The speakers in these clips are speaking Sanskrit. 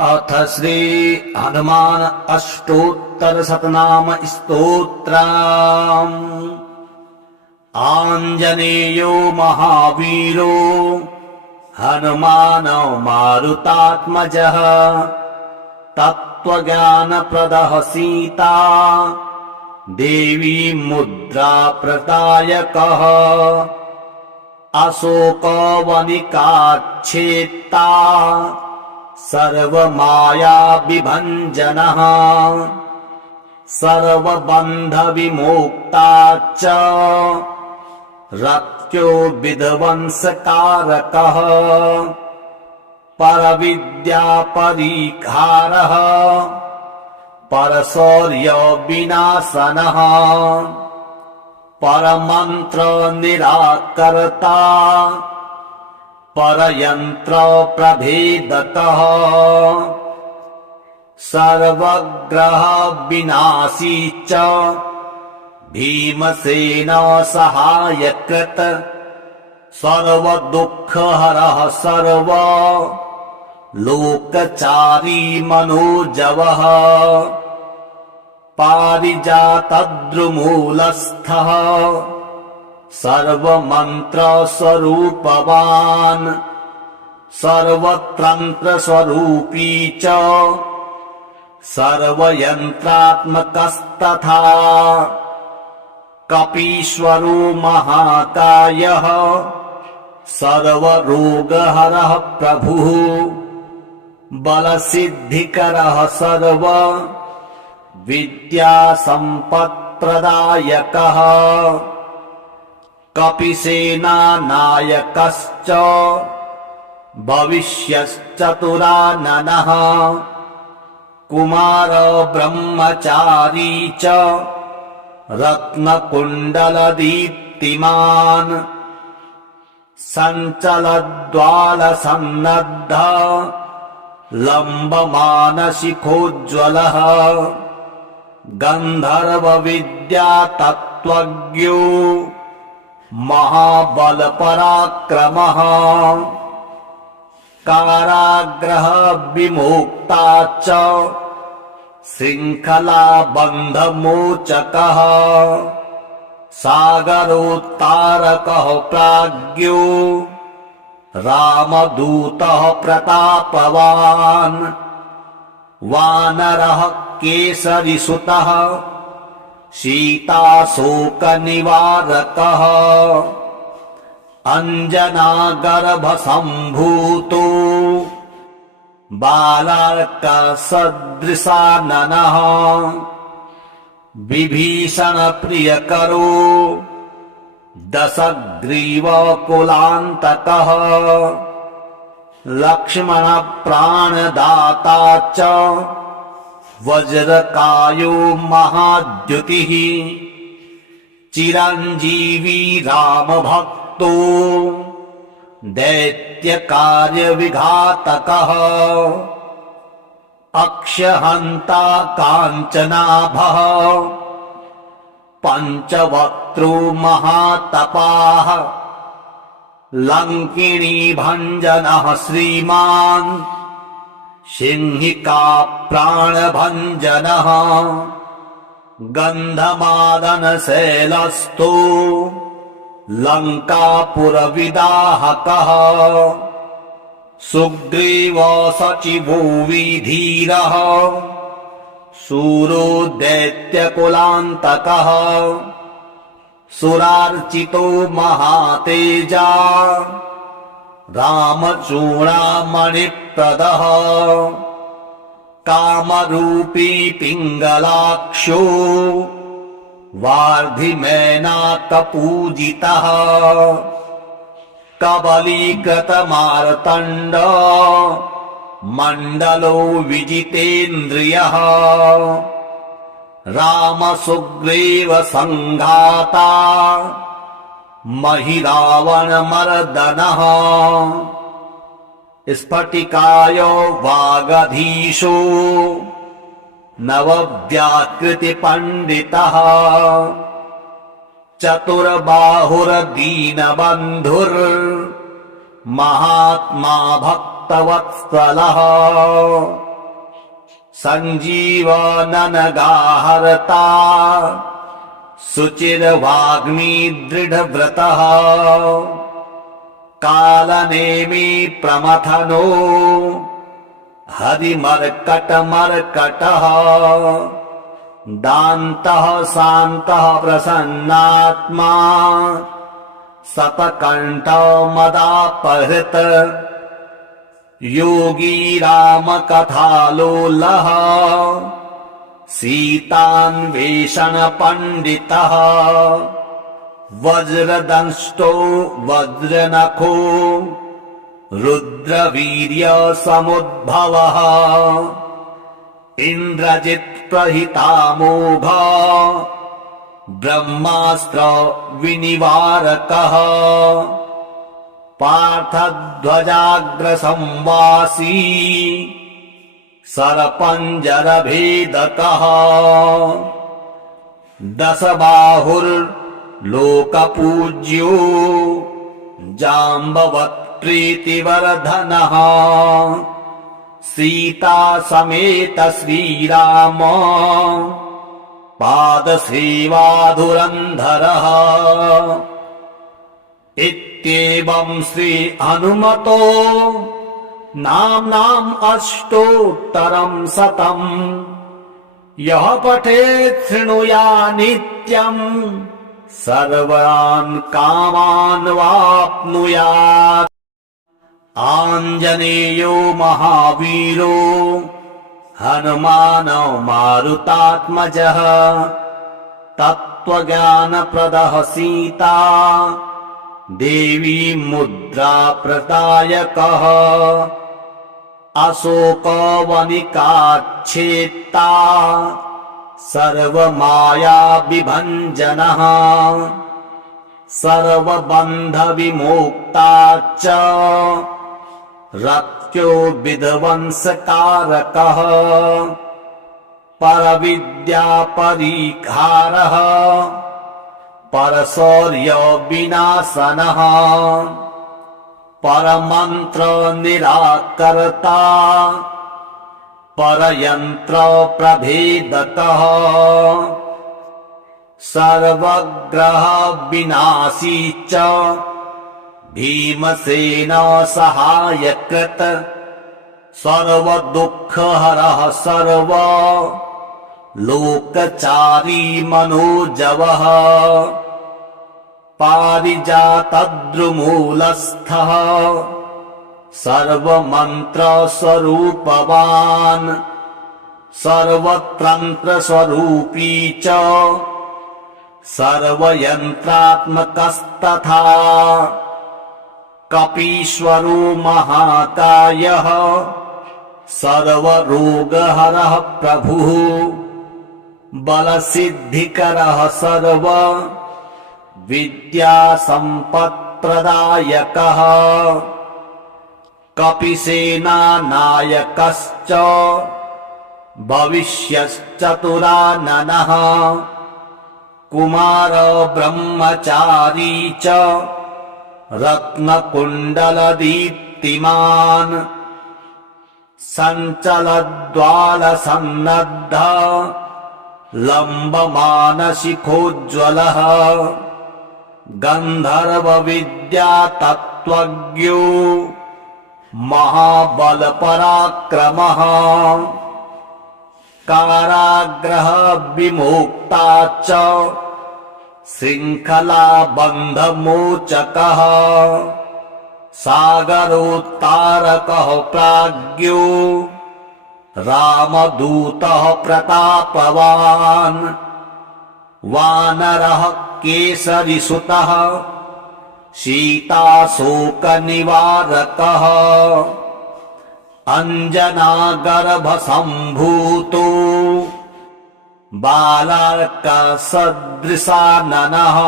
अथ श्री हनुमान अष्टोत्तर शतनाम स्तोत्रम्। आञ्जनेयो महावीरो हनुमान मारुतात्मजः तत्त्वज्ञानप्रदः सीता देवी मुद्रा प्रदायकः अशोकवनिकाच्छेत्ता सर्वमाया विभञ्जनः सर्वबन्धविमोक्ता च रत्यो विध्वंसकारकः परविद्यापरिहारः परशौर्यविनाशनः परमन्त्रनिराकर्ता परयन्त्र प्रभेदकः सर्वग्रह विनाशी च भीमसेन सहायकृत सर्वदुःखहरः सर्व लोकचारी मनोजवः पारिजातद्रुमूलस्थः सर्वमन्त्रस्वरूपवान् सर्वतन्त्रस्वरूपी च सर्वयन्त्रात्मकस्तथा कपीश्वरो महाकायः सर्वरोगहरः प्रभुः बलसिद्धिकरः सर्व विद्यासम्पत्प्रदायकः कपिसेनानायकश्च भविष्यश्चतुराननः कुमार ब्रह्मचारी च रत्नकुण्डलदीप्तिमान् सञ्चलद्वालसन्नद्ध लम्बमानशिखोज्ज्वलः गन्धर्वविद्यातत्त्वज्ञो महाबलपराक्रमः काराग्रह विमुक्ता च शृङ्खलाबन्धमोचकः सागरोत्तारकः प्राज्ञो रामदूतः प्रतापवान् वानरः केसरीसुतः सीताशोकनिवारकः अञ्जनागर्भसम्भूतो बालार्कसदृशाननः विभीषणप्रियकरो दशग्रीवकुलान्तकः लक्ष्मणप्राणदाता च वज्रकायो महाद्युतिः चिरञ्जीवी रामभक्तो दैत्यकार्यविघातकः अक्षहन्ता काञ्चनाभः पञ्चवक्त्रो महातपाः लङ्किणीभञ्जनः श्रीमान् सिंहिका प्राणभञ्जनः गन्धमादनशैलस्थो लङ्कापुरविदाहकः सुग्रीव सचिवो विधीरः शूरो दैत्यकुलान्तकः सुरार्चितो महातेजा रामचूडामणिप्रदः कामरूपी पिङ्गलाक्षो वार्धिमेनाकपूजितः कबलीकृतमार्तण्ड मण्डलो विजितेन्द्रियः रामसुग्रीव सङ्घाता महिरावणमर्दनः स्फटिकायो वागधीशो नवव्याकृतिपण्डितः चतुर्बाहुर्दीनबन्धुर् महात्मा भक्तवत्सलः सञ्जीवननगाहर्ता शुचिर्वाग्मी दृढव्रतः कालनेमि प्रमथनो हरिमर्कटमर्कटः दान्तः शान्तः प्रसन्नात्मा शतकण्ठो मदापहृत योगी रामकथालोलः सीतान्वेषण पंडितः वज्रदंष्टो वज्रनखो रुद्रवीर्य समुद्भवः इन्द्रजित् प्रहितामोघ ब्रह्मास्त्र विनिवारकः पार्थध्वजाग्रसंवासी सरपञ्जरभेदकः दशबाहुर्लोकपूज्यो जाम्बवत्प्रीतिवर्धनः सीता समेत श्रीराम पादसेवाधुरन्धरः इत्येवं श्री हनुमतो नाम्नाम् अष्टोत्तरं शतम् यः पठेत् शृणुयात् नित्यम् सर्वान् कामान् वाप्नुयात्। आञ्जनेयो महावीरो हनुमान् मारुतात्मजः तत्त्वज्ञानप्रदः सीता देवी मुद्रा प्रदायकः अशोकवनिकाच्छेत्ता सर्वमाया विभञ्जनः सर्वबन्धविमोक्ता च रत्यो विध्वंसकारकः परविद्या परिहारः परशौर्य विनाशनः परमन्त्र निराकर्ता परयन्त्र प्रभेदकः सर्वग्रह विनाशी च भीमसेन सहायकृत सर्वदुःखहरः सर्व लोकचारी मनोजवः पारिजातद्रुमूलस्थः सर्वमन्त्रस्वरूपवान् सर्वतन्त्रस्वरूपी च सर्वयन्त्रात्मकस्तथा कपीश्वरो महाकायः सर्वरोगहरः प्रभुः बलसिद्धिकरः सर्व विद्यासम्पत्प्रदायकः कपिसेनानायकश्च भविष्यश्चतुराननः कुमार ब्रह्मचारी च रत्नकुण्डलदीप्तिमान् सञ्चलद्वालसन्नद्ध लम्बमानशिखोज्ज्वलः गन्धर्वविद्यातत्त्वज्ञो महाबलपराक्रमः काराग्रह विमुक्ता च शृङ्खलाबन्धमोचकः सागरोत्तारकः प्राज्ञो रामदूतः प्रतापवान् वानरः केसरीसुतः सीताशोकनिवारकः अञ्जनागर्भसम्भूतो बालार्कसदृशाननः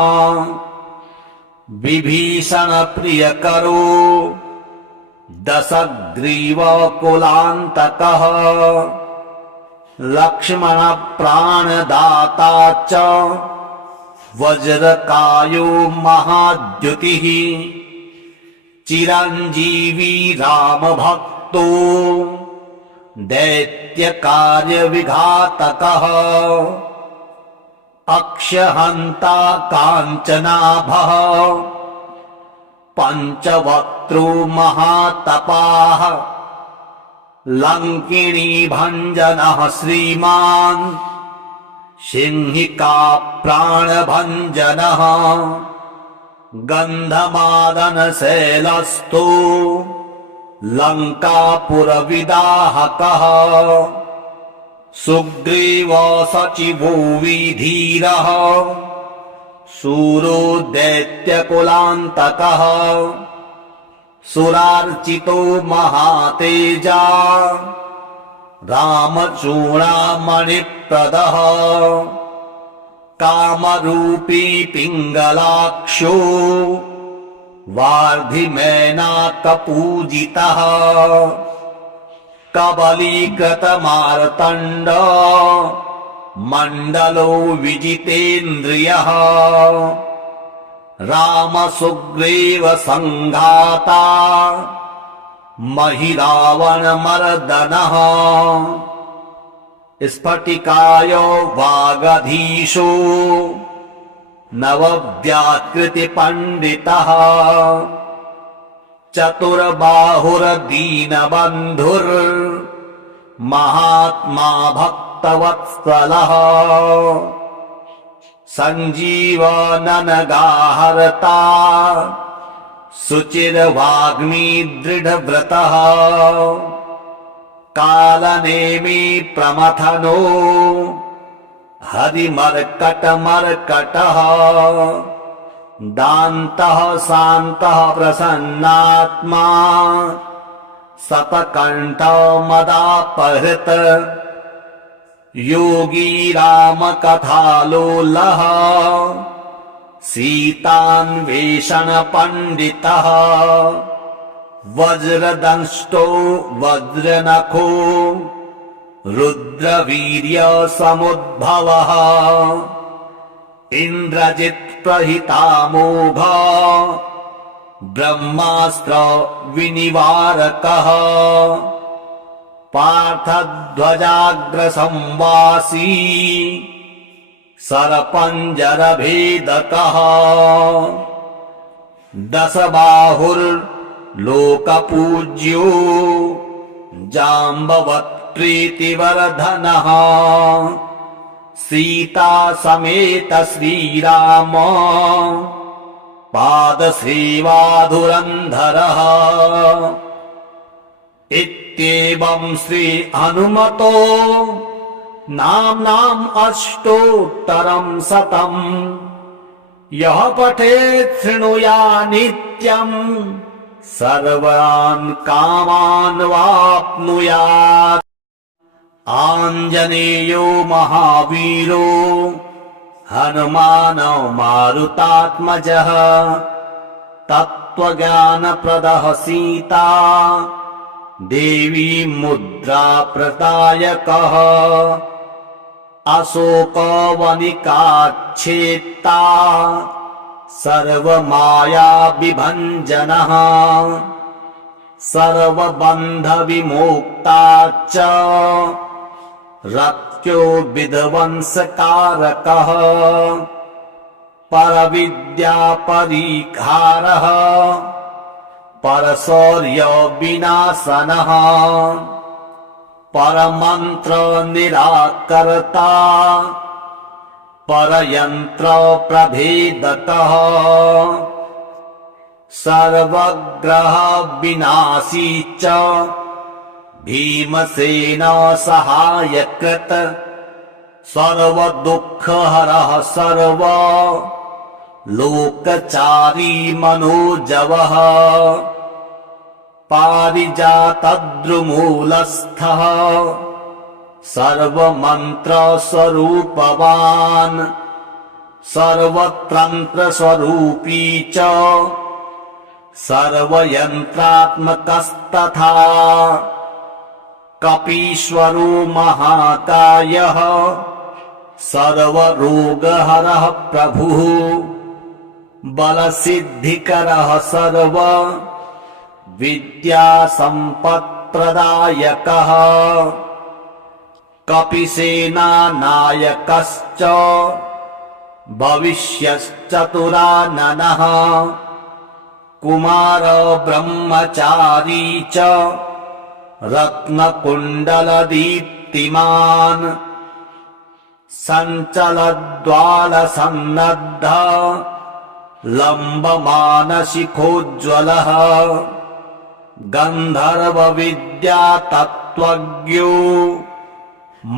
विभीषणप्रियकरो दशग्रीवकुलान्तकः लक्ष्मणप्राणदाता च वज्रकायो महाद्युतिः चिरञ्जीवी रामभक्तो दैत्यकार्यविघातकः अक्षहन्ता काञ्चनाभः पञ्चवक्त्रो महातपाः लङ्किणी भञ्जनः श्रीमान् सिंहिका प्राणभञ्जनः गन्धमादनशैलस्थो लङ्कापुरविदाहकः सुग्रीवो सचिवो विधीरः शूरो दैत्यकुलान्तकः सुरार्चितो महातेजा रामचूडामणिप्रदः कामरूपी पिङ्गलाक्षो वार्धिमेनाकपूजितः कबलीकृतमार्तण्ड मण्डलो विजितेन्द्रियः रामसुग्रीव सङ्घाता महिरावणमर्दनः स्फटिकायो वागधीशो नवव्याकृतिपण्डितः चतुर्बाहुर्दीनबन्धुर्महात्मा भक्तवत्सलः सञ्जीवननगाहर्ता शुचिर्वाग्मी दृढव्रतः कालनेमी प्रमथनो हरिमर्कटमर्कटः दान्तः शान्तः प्रसन्नात्मा सतकण्ठो मदापहृत योगी रामकथालोलः सीतान्वेषणपण्डितः वज्रदंष्टो वज्रनखो रुद्रवीर्यसमुद्भवः इन्द्रजित्प्रहितामोघः ब्रह्मास्त्र विनिवारकः पार्थध्वजाग्रसंवासी सरपञ्जरभेदकः दशबाहुर्लोकपूज्यो जाम्बवत्प्रीतिवर्धनः सीता समेत श्रीराम पादसेवाधुरन्धरः इत्येवं श्री हनुमतो नाम्नाम् अष्टोत्तरं शतम् यः पठेत् शृणुयात् नित्यम् सर्वान् कामान् वाप्नुयात्। आञ्जनेयो महावीरो हनुमान् मारुतात्मजः तत्त्वज्ञानप्रदः सीता देवी मुद्रा प्रदायकः अशोकवनिकाच्छेत्ता सर्वमाया विभञ्जनः सर्वबन्धविमोक्ता च रत्यो विध्वंसकारकः परविद्यापरिहारः परशौर्यविनाशनः परमन्त्रनिराकर्ता परयन्त्रप्रभेदकः सर्वग्रहविनाशी च भीमसेन सहायकृत सर्वदुःखहरः सर्वलोकचारी मनोजवः पारिजातद्रुमूलस्थः सर्वमन्त्रस्वरूपवान् सर्वतन्त्रस्वरूपी च सर्वयन्त्रात्मकस्तथा कपीश्वरो महाकायः सर्वरोगहरः प्रभुः बलसिद्धिकरः सर्व विद्यासम्पत्प्रदायकः प्रदायकः कपिसेनानायकश्च भविष्यश्चतुराननः कुमार ब्रह्मचारी च रत्नकुण्डलदीप्तिमान् सञ्चलद्वालसन्नद्ध लम्बमानशिखोज्ज्वलः गन्धर्वविद्यातत्त्वज्ञो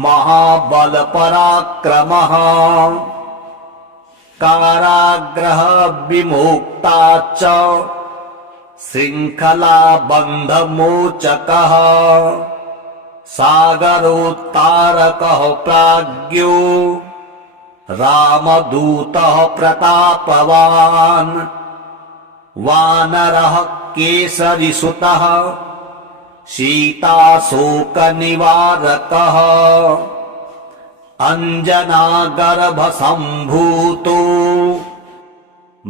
महाबलपराक्रमः काराग्रहविमुक्ता च शृङ्खलाबन्धमोचकः सागरोत्तारकः प्राज्ञो रामदूतः प्रतापवान् वानरः केसरीसुतः सीताशोकनिवारकः अञ्जनागर्भसम्भूतो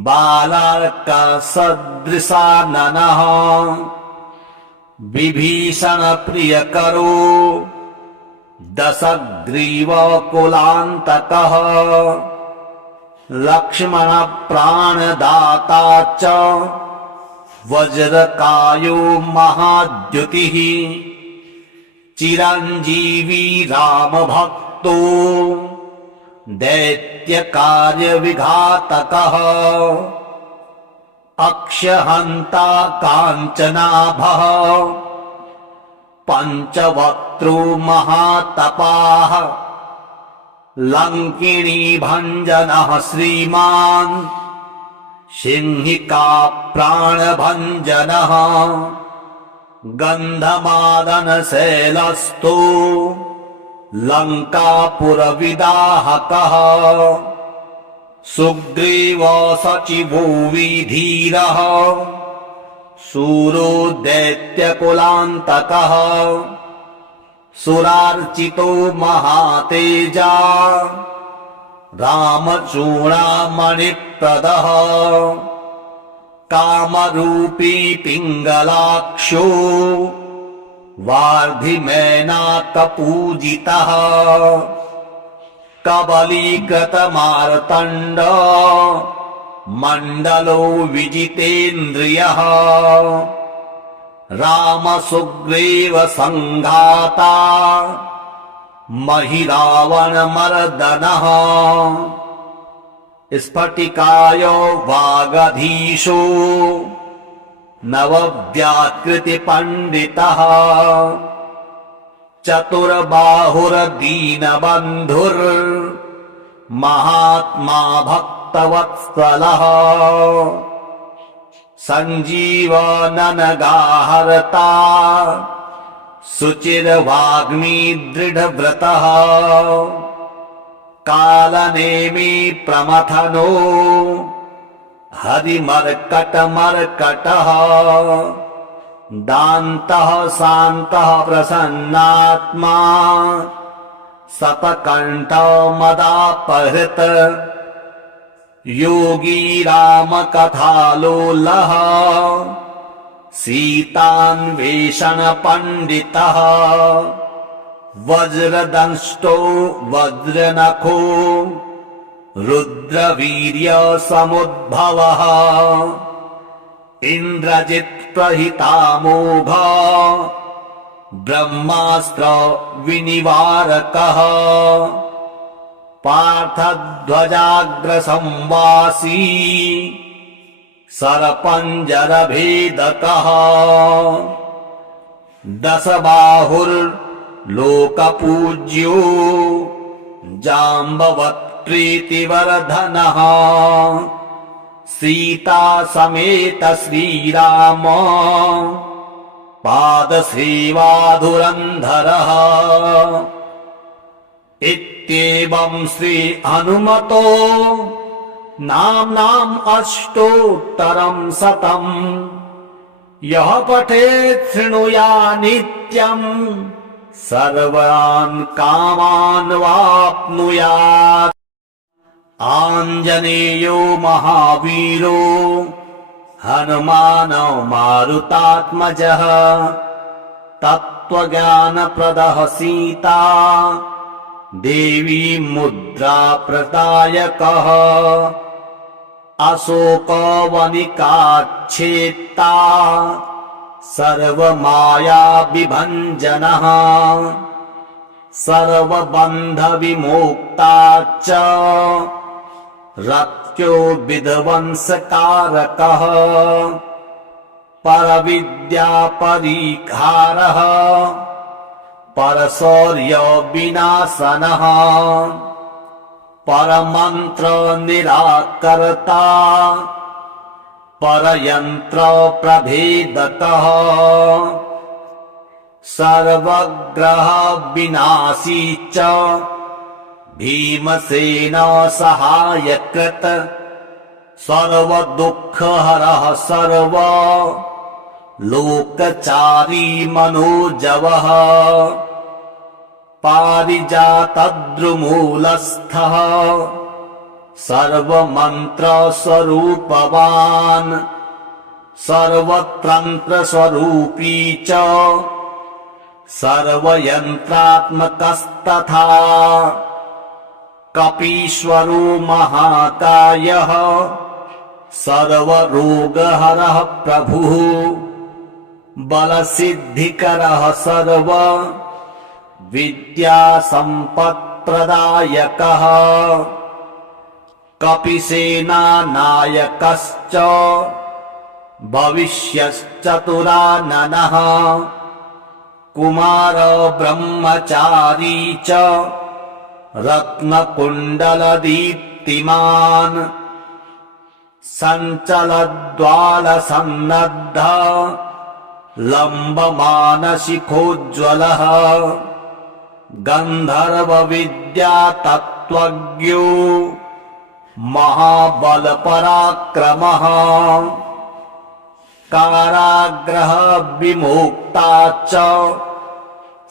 बालार्कसदृशाननः विभीषणप्रियकरो दशग्रीवकुलान्तकः लक्ष्मणप्राणदाता च वज्रकायो महाद्युतिः चिरञ्जीवी रामभक्तो दैत्यकार्यविघातकः अक्षहन्ता काञ्चनाभः पञ्चवक्त्रो महातपाः लङ्किणीभञ्जनः श्रीमान् सिंहिका प्राणभञ्जनः गन्धमादनशैलस्थो लङ्कापुरविदाहकः सुग्रीवो सचिवो विधीरः शूरो दैत्यकुलान्तकः सुरार्चितो महातेजा रामचूडामणिप्रदः कामरूपी पिङ्गलाक्षो वार्धिमेनाकपूजितः कबलीकृतमार्तण्ड मण्डलो विजितेन्द्रियः रामसुग्रीव सङ्घाता महिरावणमर्दनः स्फटिकायो वागधीशो नवव्याकृतिपण्डितः चतुर्बाहुर्दीनबन्धुर्महात्मा भक्तवत्सलः सञ्जीवननगाहर्ता शुचिर्वाग्मी दृढव्रतः कालनेमि प्रमथनो हरिमर्कटमर्कटः दान्तः शान्तः प्रसन्नात्मा शतकण्ठो मदापहृत योगी रामकथालोलः सीतान्वेषणपण्डितः वज्रदंष्टो वज्रनखो रुद्रवीर्यसमुद्भवः इन्द्रजित्प्रहितामोघः ब्रह्मास्त्र विनिवारकः पार्थध्वजाग्रसंवासी सरपञ्जरभेदकः दशबाहुर्लोकपूज्यो जाम्बवत्प्रीतिवर्धनः सीता समेत श्रीराम पादसेवाधुरन्धरः इत्येवं श्री हनुमतो नाम्नाम् अष्टोत्तरं शतम् यः पठेत् शृणुया नित्यम् सर्वान् कामान् वाप्नुयात्। आञ्जनेयो महावीरो हनुमान् मारुतात्मजः तत्त्वज्ञानप्रदः सीता देवी मुद्रा प्रदायकः अशोकवनिकाच्छेत्ता सर्वमाया विभञ्जनः सर्वबन्धविमोक्ता च रत्यो विध्वंसकारकः परविद्यापरिहारः परशौर्यविनाशनः परमन्त्रनिराकर्ता परयन्त्रप्रभेदकः सर्वग्रहविनाशी च भीमसेन सहायकृत सर्वदुःखहरः सर्व लोकचारी मनोजवः पारिजातद्रुमूलस्थः सर्वमन्त्रस्वरूपवान् सर्वतन्त्रस्वरूपी च सर्वयन्त्रात्मकस्तथा कपीश्वरो महाकायः सर्वरोगहरः प्रभुः बलसिद्धिकरः सर्व विद्यासम्पत्प्रदायकः कपिसेनानायकश्च भविष्यश्चतुराननः कुमार ब्रह्मचारी च रत्नकुण्डलदीप्तिमान् सञ्चलद्वालसन्नद्ध लम्बमानशिखोज्ज्वलः गन्धर्वविद्यातत्त्वज्ञो महाबलपराक्रमः काराग्रहविमुक्ता च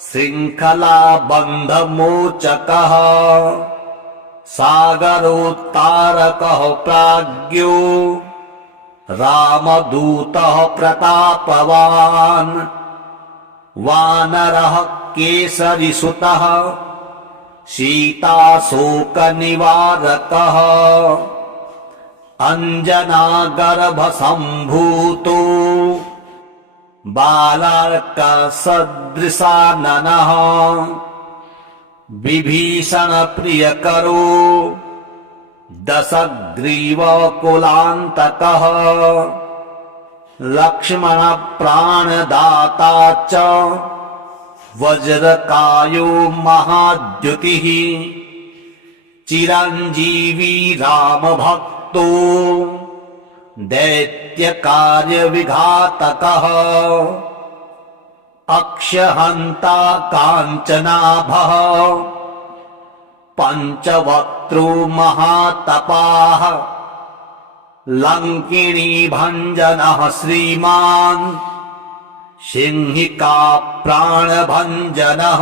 शृङ्खलाबन्धमोचकः सागरोत्तारकः प्राज्ञो रामदूतः प्रतापवान् वानरः केसरीसुतः सीताशोकनिवारकः अञ्जनागर्भसम्भूतो बालार्कसदृशाननः विभीषणप्रियकरो दशग्रीवकुलान्तकः लक्ष्मणप्राणदाता च वज्रकायो महाद्युतिः चिरञ्जीवी रामभक्तो दैत्यकार्यविघातकः अक्षहन्ता काञ्चनाभः पञ्चवक्त्रो महातपाः लङ्किणीभञ्जनः श्रीमान् सिंहिका प्राणभञ्जनः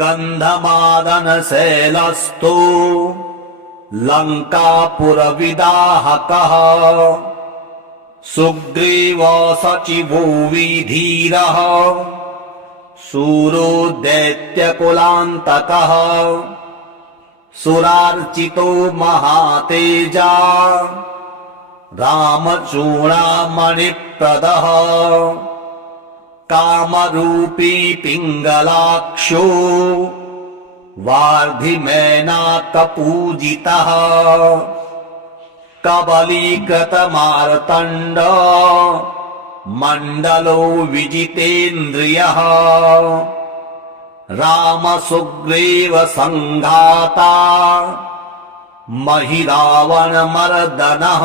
गन्धमादनशैलस्थो लङ्कापुरविदाहकः सुग्रीवो सचिवो विधीरः शूरो दैत्यकुलान्तकः सुरार्चितो महातेजा रामचूडामणिप्रदः कामरूपी पिङ्गलाक्षो वार्धिमेनाकपूजितः कबलीकृतमार्तण्ड मण्डलो विजितेन्द्रियः रामसुग्रीव सङ्घाता महिरावणमर्दनः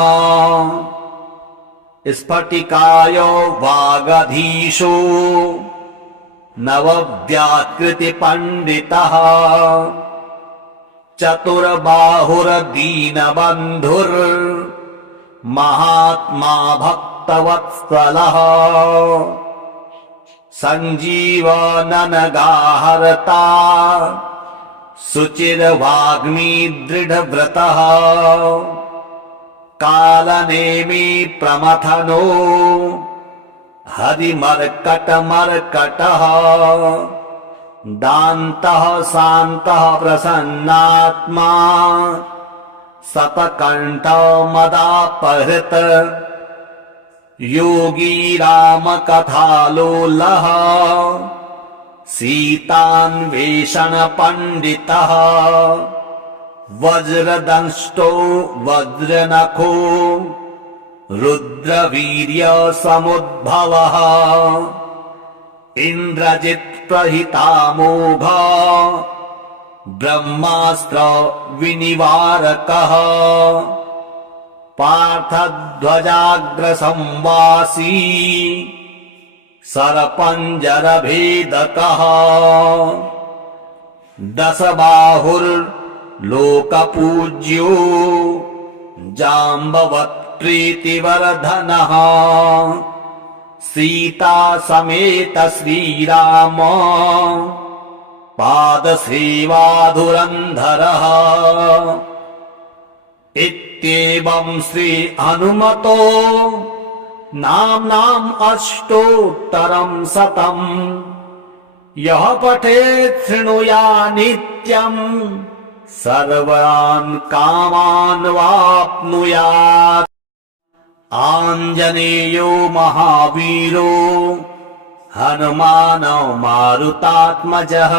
स्फटिकायो वागधीशो नवव्याकृतिपण्डितः चतुर्बाहुर्दीनबन्धुर्महात्मा भक्तवत्सलः सञ्जीवननगाहर्ता शुचिर्वाग्मी दृढव्रतः कालनेमी प्रमथनो हरिमर्कटमर्कटः दान्तः शान्तः प्रसन्नात्मा सतकण्ठो मदापहृत योगी रामकथालोलः सीतान्वेषण पंडितः वज्रदंष्टो वज्रनखो रुद्रवीर्य समुद्भवः इन्द्रजित् प्रहितामोघः ब्रह्मास्त्र विनिवारकः पार्थध्वजाग्रसंवासी सरपञ्जरभेदकः दशबाहुर्लोकपूज्यो जाम्बवत्प्रीतिवर्धनः सीता समेत श्रीराम पादसेवाधुरन्धरः इत्येवं श्री हनुमतो नाम्नाम् अष्टोत्तरं शतम् यः पठेत् शृणुयात् नित्यम् सर्वान् कामान् वाप्नुयात्। आञ्जनेयो महावीरो हनुमान् मारुतात्मजः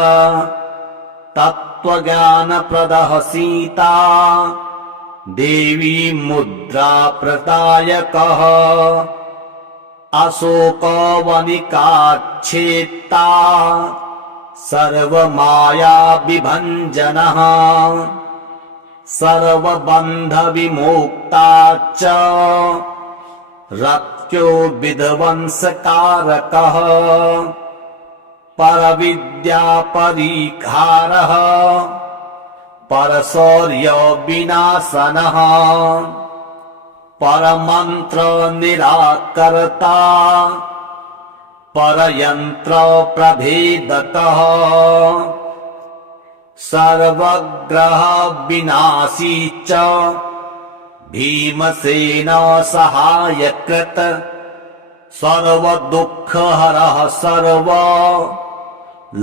तत्त्वज्ञानप्रदः सीता देवी मुद्रा प्रदायकः अशोकवनिकाच्छेत्ता सर्वमाया विभञ्जनः सर्वबन्धविमोक्ता च रक्त्यो विध्वंसकारकः परविद्या परिहारः परशौर्य विनाशनः परमंत्र निराकर्ता परयंत्र प्रभेदकः सर्वग्रह विनाशी च भीमसेन सहायकृत सर्वदुःखहरः सर्व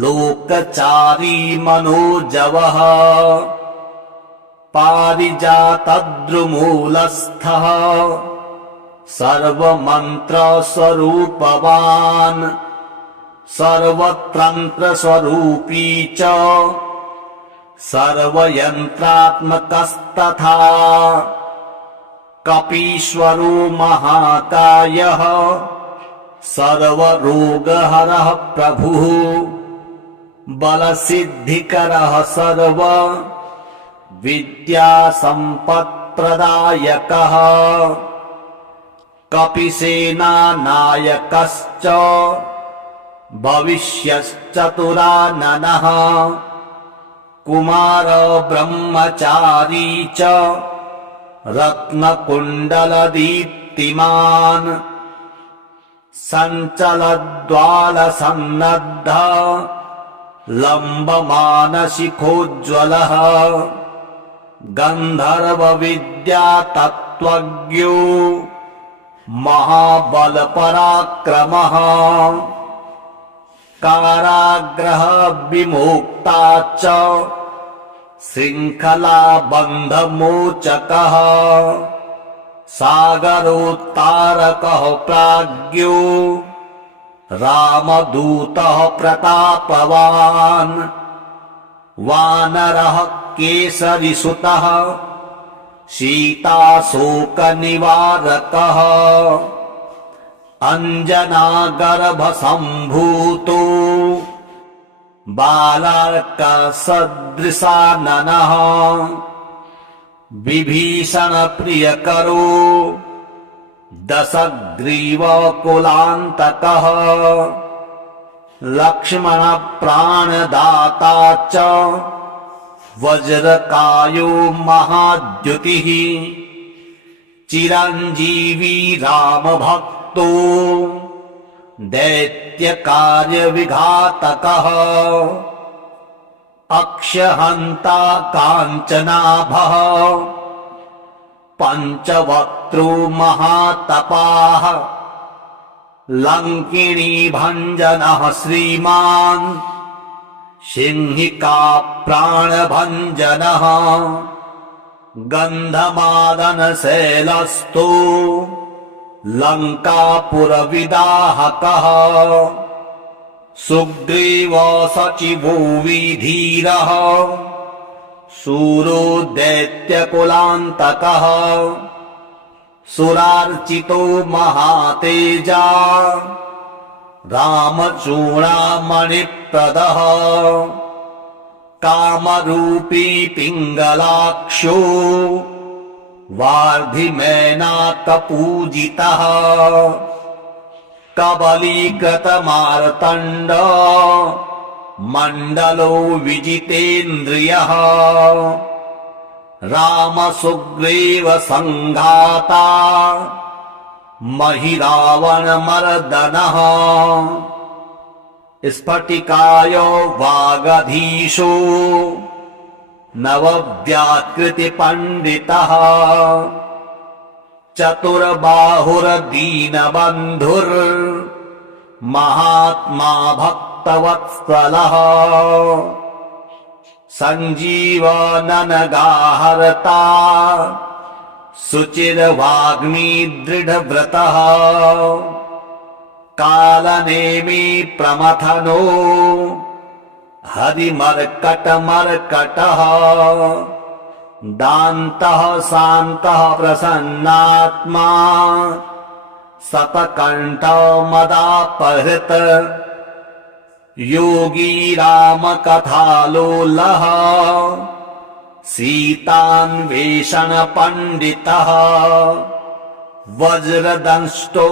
लोकचारी मनोजवः पारिजातद्रुमूलस्थः सर्वमन्त्रस्वरूपवान् सर्वतन्त्रस्वरूपी च सर्वयन्त्रात्मकस्तथा कपीश्वरो महाकायः सर्वरोगहरः प्रभुः बलसिद्धिकरः सर्व विद्यासम्पत्प्रदायकः कपिसेनानायकश्च भविष्यश्चतुराननः कुमार ब्रह्मचारी च रत्नकुण्डलदीप्तिमान् सञ्चलद्वालसन्नद्ध लम्बमानशिखोज्ज्वलः गन्धर्वविद्यातत्त्वज्ञो महाबलपराक्रमः काराग्रह विमुक्ता च शृङ्खलाबन्धमोचकः सागरोत्तारकः प्राज्ञो रामदूतः प्रतापवान् वानरः केसरीसुतः सीताशोकनिवारकः अञ्जनागर्भसम्भूतो बालार्कसदृशाननः विभीषणप्रियकरो दशग्रीवकुलान्तकः लक्ष्मणप्राणदाता च वज्रकायो महाद्युतिः चिरञ्जीवी रामभक्तो दैत्यकार्यविघातकः अक्षहन्ता काञ्चनाभः पञ्चवक्त्रो महातपाः लङ्किणी भञ्जनः श्रीमान् सिंहिका प्राणभञ्जनः गन्धमादनशैलस्थो लङ्कापुरविदाहकः सुग्रीव सचिवो विधीरः शूरो दैत्यकुलान्तकः सुरार्चितो महातेजा रामचूडामणिप्रदः कामरूपी पिङ्गलाक्षो वार्धिमेनाकपूजितः कबलीकृतमार्तण्ड मण्डलो विजितेन्द्रियः रामसुग्रीव सङ्घाता महिरावणमर्दनः स्फटिकायो वागधीशो नवव्याकृतिपण्डितः चतुर्बाहुर्दीनबन्धुर्महात्मा भक्तवत्सलः सञ्जीवननगाहर्ता शुचिर्वाग्मी दृढव्रतः कालनेमी प्रमथनो हरिमर्कटमर्कटः दान्तः शान्तः प्रसन्नात्मा शतकण्ठमदापहृत योगी रामकथालोलः सीतान्वेषणपण्डितः वज्रदंष्टो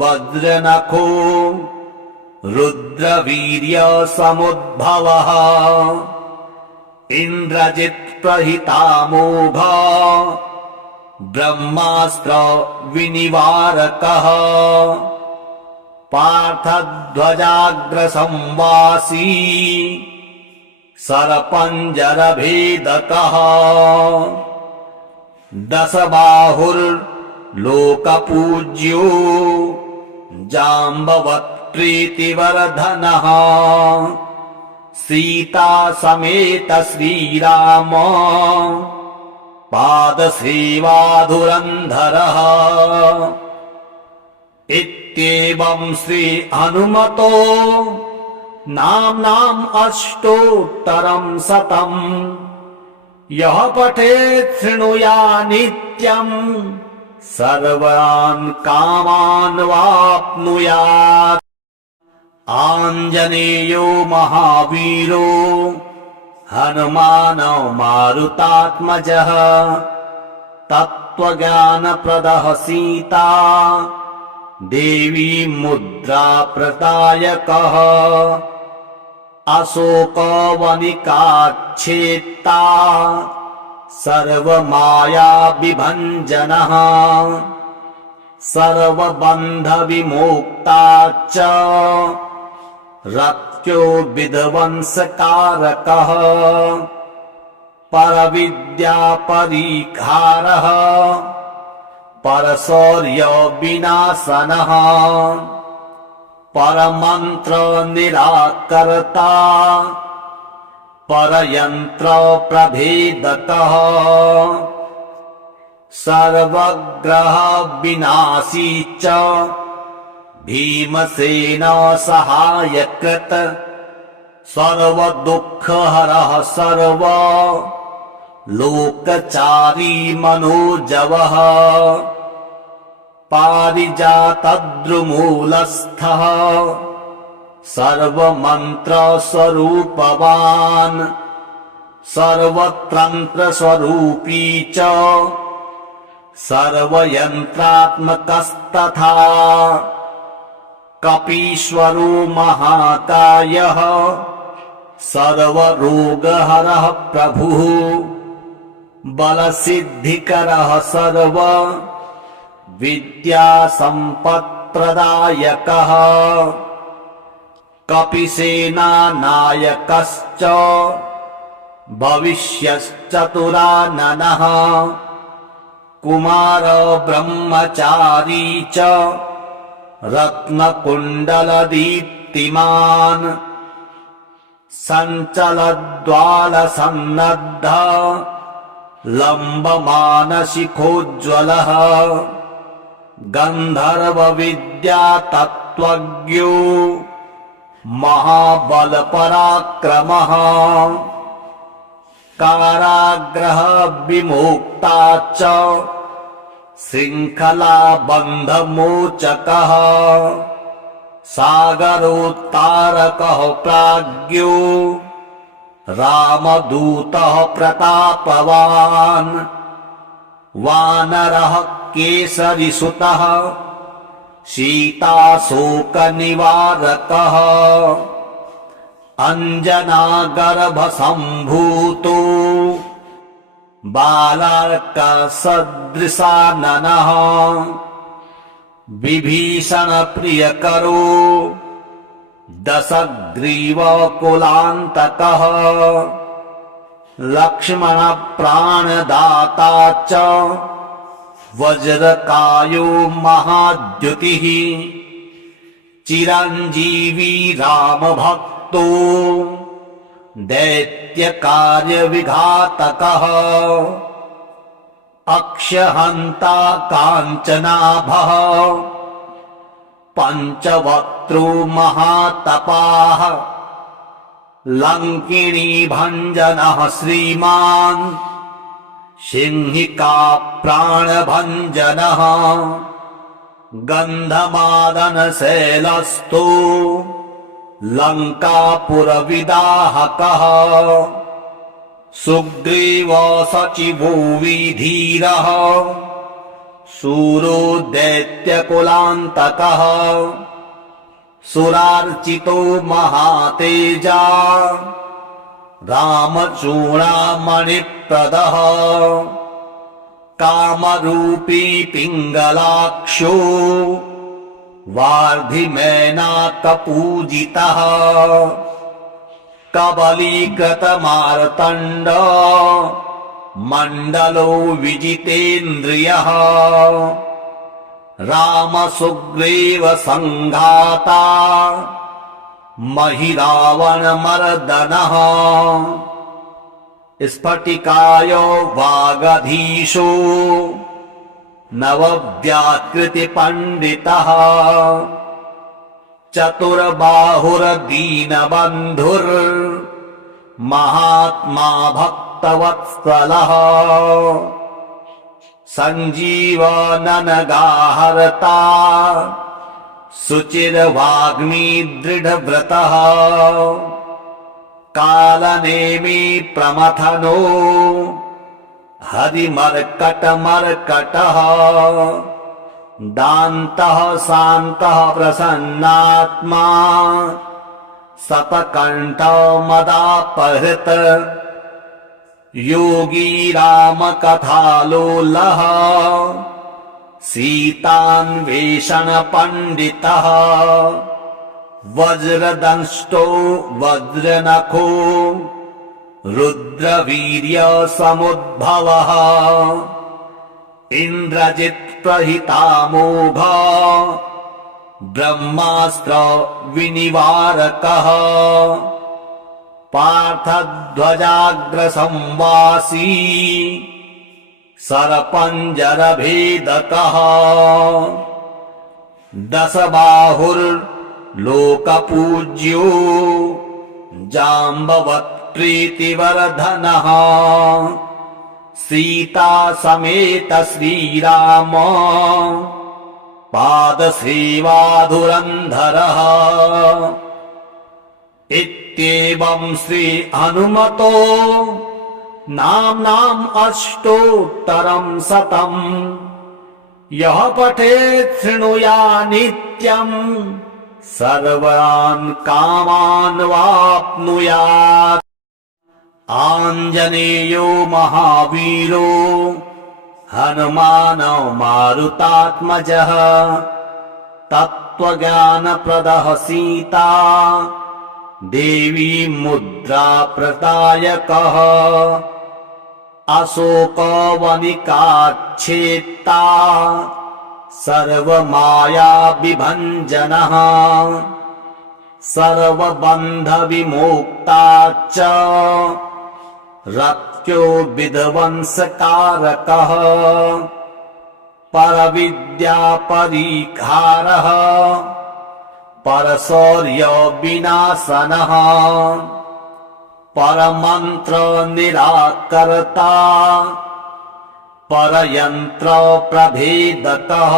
वज्रनखो रुद्रवीर्यसमुद्भवः इन्द्रजित्प्रहितामोघ ब्रह्मास्त्र विनिवारकः पार्थध्वजाग्रसंवासी सरपञ्जरभेदकः दशबाहुर्लोकपूज्यो जाम्बवत्प्रीतिवर्धनः सीता समेत श्रीराम पादसेवाधुरन्धरः इत्येवं श्री हनुमतो नाम्नाम् अष्टोत्तरं शतम् यः पठेत् शृणुया नित्यम् सर्वान् कामान् वाप्नुयात्। आञ्जनेयो महावीरो हनुमान् मारुतात्मजः तत्त्वज्ञानप्रदः सीता देवी मुद्रा प्रदायकः अशोकवनिकाच्छेत्ता सर्वमाया विभञ्जनः सर्वबन्धविमोक्ता च रत्यो विध्वंसकारकः परविद्यापरिहारः परशौर्यविनाशनः परमन्त्रनिराकर्ता परयन्त्रप्रभेदकः सर्वग्रहविनाशी च भीमसेन सहायकृत सर्वदुःखहरः सर्व लोकचारी मनोजवः पारिजातद्रुमूलस्थः सर्वमन्त्रस्वरूपवान् सर्वतन्त्रस्वरूपी च सर्वयन्त्रात्मकस्तथा कपीश्वरो महाकायः सर्वरोगहरः प्रभुः बलसिद्धिकरः सर्व विद्यासम्पत्प्रदायकः कपिसेनानायकश्च भविष्यश्चतुराननः कुमार ब्रह्मचारी च रत्नकुण्डलदीप्तिमान् सञ्चलद्वालसन्नद्ध लम्बमानशिखोज्ज्वलः गन्धर्वविद्यातत्त्वज्ञो महाबलपराक्रमः काराग्रह विमुक्ता च शृङ्खलाबन्धमोचकः सागरोत्तारकः प्राज्ञो रामदूतः प्रतापवान् वानरः केसरीसुतः सीताशोकनिवारकः अञ्जनागर्भसम्भूतो बालार्कसदृशाननः विभीषणप्रियकरो दशग्रीवकुलान्तकः लक्ष्मणप्राणदाता च वज्रकायो महाद्युतिः चिरञ्जीवी रामभक्तो दैत्यकार्यविघातकः अक्षहन्ता काञ्चनाभः पञ्चवक्त्रो महातपाः लङ्किणीभञ्जनः श्रीमान् सिंहिका प्राणभञ्जनः गन्धमादनशैलस्थो लङ्कापुरविदाहकः सुग्रीवो सचिवो विधीरः शूरो दैत्यकुलान्तकः सुरार्चितो महातेजा रामचूडामणिप्रदः कामरूपी पिङ्गलाक्षो वार्धिमेनाकपूजितः कबलीकृतमार्तण्ड मण्डलो विजितेन्द्रियः रामसुग्रीव सङ्घाता महिरावणमर्दनः स्फटिकायो वागधीशो नवव्याकृतिपण्डितः चतुर्बाहुर्दीनबन्धुर्महात्मा भक्तवत्सलः सञ्जीवननगाहर्ता शुचिर्वाग्मी दृढव्रतः कालनेमि प्रमथनो हरिमर्कटमर्कटः दान्तः शान्तः प्रसन्नात्मा शतकण्ठो मदापहृत योगी रामकथालोलः सीतान्वेषणपण्डितः वज्रदंष्टो वज्रनखो रुद्रवीर्यसमुद्भवः इन्द्रजित्प्रहितामोघः ब्रह्मास्त्र विनिवारकः पार्थध्वजाग्रसंवासी सरपञ्जरभेदकः दशबाहुर्लोकपूज्यो जाम्बवत्प्रीतिवर्धनः सीता समेत श्रीराम पादसेवाधुरन्धरः इत्येवं श्री हनुमतो नाम्नाम् अष्टोत्तरं शतम् यः पठेत् शृणुया नित्यम् सर्वान् कामान् वाप्नुयात्। आञ्जनेयो महावीरो हनुमान् मारुतात्मजः तत्त्वज्ञानप्रदः सीता देवी मुद्रा प्रदायकः अशोकवनिकाच्छेत्ता सर्वमाया विभञ्जनः सर्वबन्धविमोक्ताच्च रत्यो विध्वंसकारकः परविद्यापरिहारः परशौर्यविनाशनः परमन्त्रनिराकर्ता परयन्त्रप्रभेदकः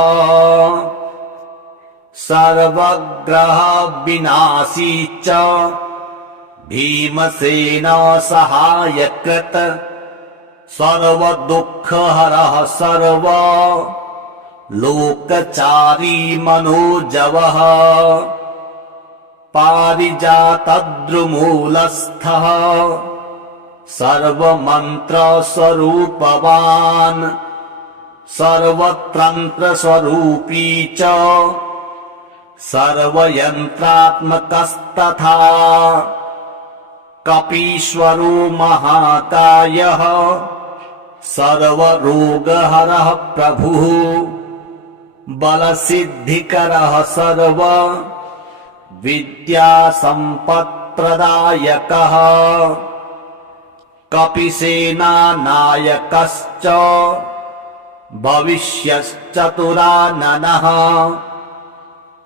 सर्वग्रहविनाशी च भीमसेन सहायकृत् सर्वदुःखहरः सर्व लोकचारी मनोजवः पारिजातद्रुमूलस्थः सर्वमन्त्रस्वरूपवान् सर्वतन्त्रस्वरूपी च सर्वयन्त्रात्मकस्तथा कपीश्वरो महाकायः सर्वरोगहरः प्रभुः बलसिद्धिकरः सर्व विद्यासम्पत्प्रदायकः कपिसेनानायकश्च भविष्यश्चतुराननः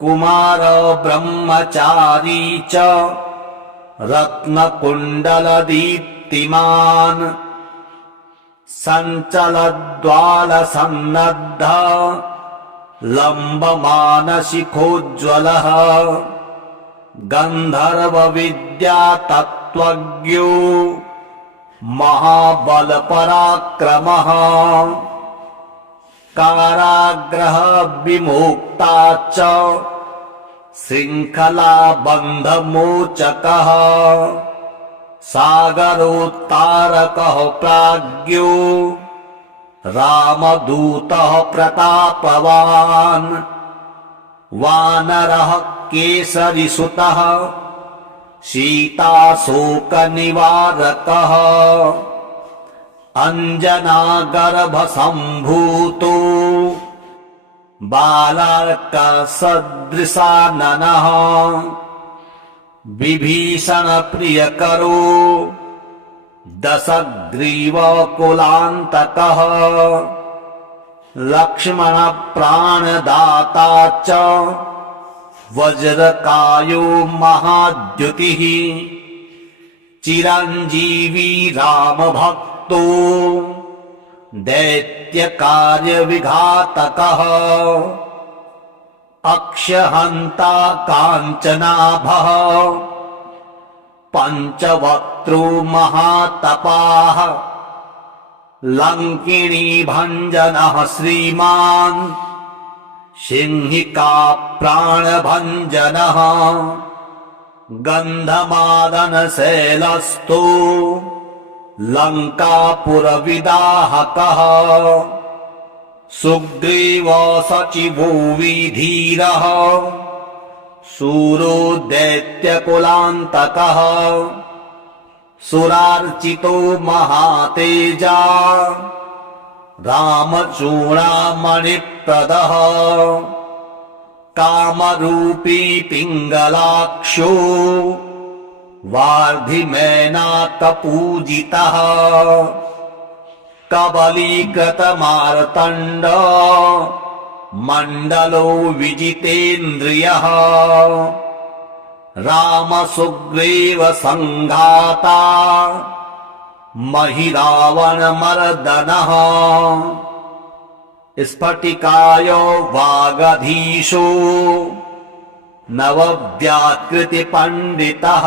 कुमार ब्रह्मचारी च रत्नकुण्डलदीप्तिमान् सञ्चलद्वालसन्नद्ध लम्बमानशिखोज्ज्वलः गन्धर्वविद्यातत्त्वज्ञो महाबलपराक्रमः काराग्रहविमुक्ता च शृङ्खलाबन्धमोचकः सागरोत्तारकः प्राज्ञो रामदूतः प्रतापवान् वानरः केसरीसुतः सीताशोकनिवारकः अञ्जनागर्भसम्भूतो बालार्कसदृशाननः विभीषणप्रियकरो दशग्रीवकुलान्तकः लक्ष्मणप्राणदाता च वज्रकायो महाद्युतिः चिरञ्जीवी रामभक्तो दैत्यकार्यविघातकः अक्षहन्ता काञ्चनाभः पञ्चवक्त्रो महातपाः लङ्किणीभञ्जनः श्रीमान् सिंहिका प्राणभञ्जनः गन्धमादनशैलस्थो लङ्कापुरविदाहकः सुग्रीव सचिवो विधीरः शूरो दैत्यकुलान्तकः सुरार्चितो महातेजा रामचूडामणिप्रदः कामरूपी पिङ्गलाक्षो वार्धिमेनाकपूजितः कबलीकृतमार्तण्ड मण्डलो विजितेन्द्रियः रामसुग्रीव सङ्घाता महिरावणमर्दनः स्फटिकायो वागधीशो नवव्याकृतिपण्डितः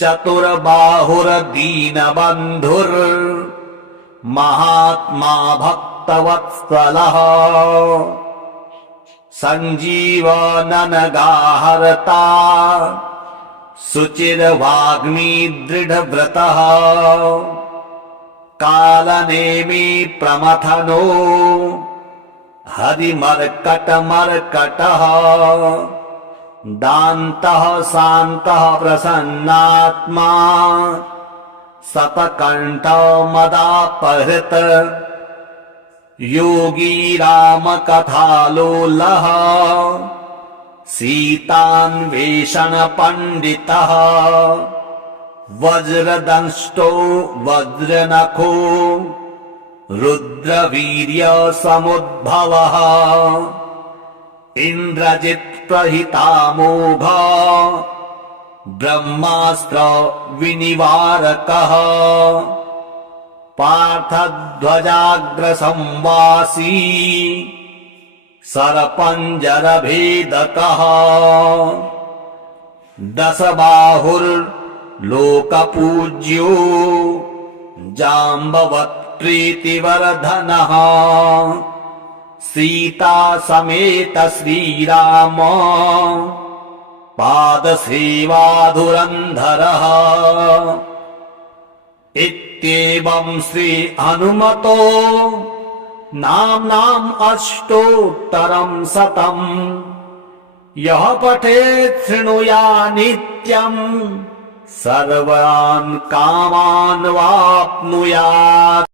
चतुर्बाहुर्दीनबन्धुर्महात्मा भक्तवत्सलः सञ्जीवननगाहर्ता शुचिर्वाग्मी दृढव्रतः कालनेमि प्रमथनो हरिमर्कटमर्कटः दान्तः शान्तः प्रसन्नात्मा शतकण्ठ मदापहृत योगी रामकथालोलः सीतान्वेषण पंडितः वज्रदंष्टो वज्रनखो रुद्रवीर्य समुद्भवः इन्द्रजित् प्रहितामोघः ब्रह्मास्त्र विनिवारकः पार्थध्वजाग्रसंवासी सरपञ्जरभेदकः दशबाहुर्लोकपूज्यो जाम्बवत्प्रीतिवर्धनः सीता समेत श्रीराम पादसेवाधुरन्धरः इत्येवं श्री हनुमतो नाम्नाम् अष्टोत्तरं शतम् यः पठेत् शृणुयात् नित्यम् सर्वान् कामान् वाप्नुयात्।